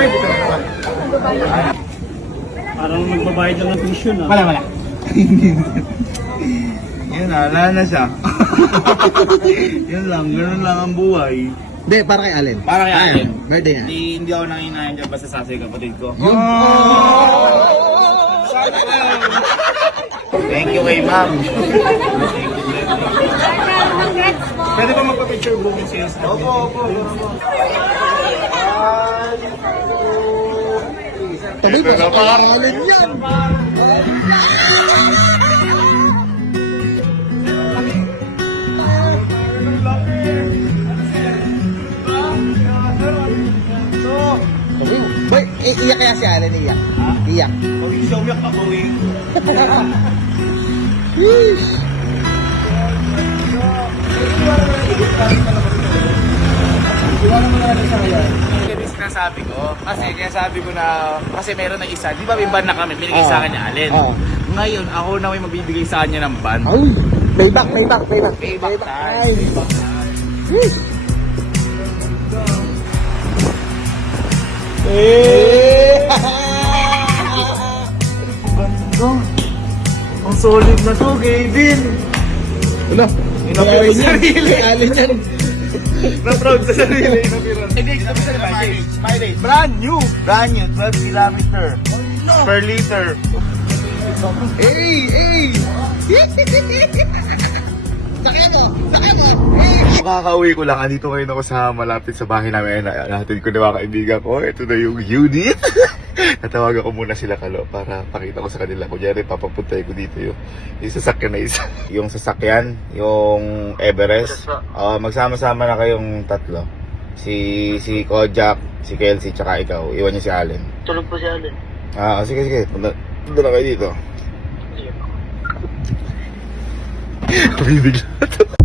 Sir, dito na naman. Parang magbabayad lang ng tuition ah. Wala. Yun na, wala na siya. Yun lang, ganun lang ang buhay. Hindi, para kay Allen. Para kay Allen. Birthday niya. Hindi ako nanginayan dyan basta sa kapatid ko. Yun. Thank you kay ma'am. Pwede ba magpa-picture booking sa'yo? Opo. Tabi ba sa kay Allen yan? Boy, iyak kaya si Allen, iyak. Iyak. Umiyak ka, boy. Kasi sinasabi ko, kasi meron na isa, di ba may ban na kami, binigay sa akin ni Allen. Oo. Ngayon, ako na may magbibigay sa kanya ng ban. Ay, payback. Payback time. Ay. Yes. Ang solid na to, Gavin. Ano? Inapira sa sarili. Allen yan. Na-proud sa sarili. Hindi, sabi sa mileage. Brand new, 12 kilometer per liter. Hey! Sakyan mo! Hey! Makakauwi ko lang, andito ngayon ako sa malapit sa bahay namin. Nahatid ko na mga kaibigan ko. Ito na yung unit. Natawagan ko muna sila Kalo para pakita ko sa kanila. Kunyari, papapuntay ko dito yung sasakyan na isa. Yung sasakyan, yung Everest. Magsama-sama na kayong tatlo. Si Kojak, si Kelsey, tsaka ikaw. Iwan niyo si Allen. Tulog po si Allen. Sige. Punta na kayo dito. Bibigla to.